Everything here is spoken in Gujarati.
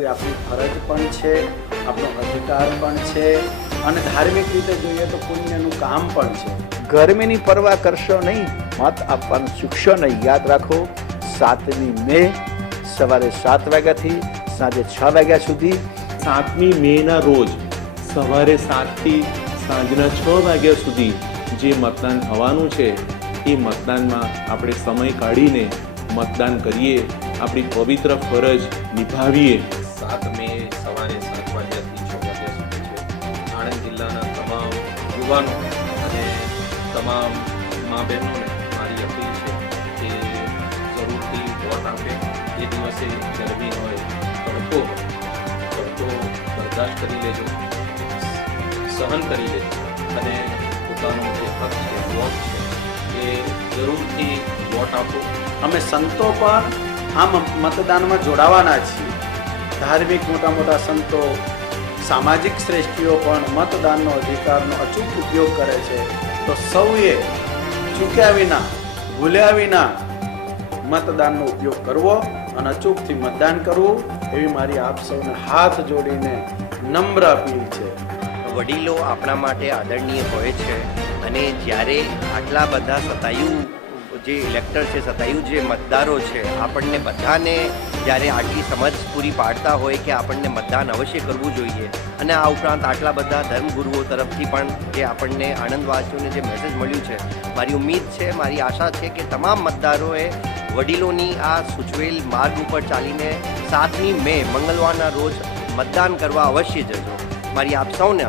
કરવું એ આપણી ફરજ પણ છે, આપણો અધિકાર પણ છે અને ધાર્મિક રીતે જોઈએ તો પુણ્યનું કામ પણ છે. ગરમીની પરવા કરશો નહીં, મત આપવાનું ચૂકશો નહીં. યાદ રાખો, સાતમી મે સવારે સાત વાગ્યાથી સાંજે છ વાગ્યા સુધી. સાતમી મેના રોજ સવારે સાતથી સાંજના છ વાગ્યા સુધી જે મતદાન થવાનું છે, એ મતદાનમાં આપણે સમય કાઢીને મતદાન કરીએ, આપણી પવિત્ર ફરજ નિભાવીએ. સાત મે સવારે સાત વાગ્યાથી છ વાગ્યા સુધી છે. આણંદ જિલ્લાના તમામ યુવાનો અને તમામ મા બહેનોને મારી અપીલ છે કે જરૂરથી વોટ આપે. એ દિવસે ગરમી હોય તડકો તડકો બરદાશ્ત કરી લેજો. સહન કરી લેજો. અને પોતાનો જે હક છે, વોટ છે, એ જરૂરથી વોટ આપો. અમે સંતો પણ આ મતદાનમાં જોડાવાના છીએ. ધાર્મિક મોટા મોટા સંતો સામાજિક શ્રેષ્ઠીઓ પણ મતદાનનો અધિકારનો અચૂક ઉપયોગ કરે છે, તો સૌએ ચૂક્યા વિના, ભૂલ્યા વિના મતદાનનો ઉપયોગ કરવો અને અચૂકથી મતદાન કરવું, એવી મારી આપ સૌને હાથ જોડીને નમ્ર અપીલ છે. વડીલો આપણા માટે આદરણીય હોય છે અને જ્યારે આટલા બધા સતાયુ જે ઇલેક્ટર છે સતાયુ જે મતદારો છે, આપણને બધાને જ્યારે આટલી સમજ પૂરી પાડતા હોય કે આપણને મતદાન અવશ્ય કરવું જોઈએ. અને આ ઉપરાંત આટલા બધા ધર્મગુરુઓ તરફથી પણ જે આપણને આનંદવાસીઓને જે મેસેજ મળ્યું છે, મારી ઉમ્મીદ છે, મારી આશા છે કે તમામ મતદારોએ વડીલોની આ સૂચવેલ માર્ગ ઉપર ચાલીને સાતમી મે મંગળવારના રોજ મતદાન કરવા અવશ્ય જજો. મારી આપ સૌને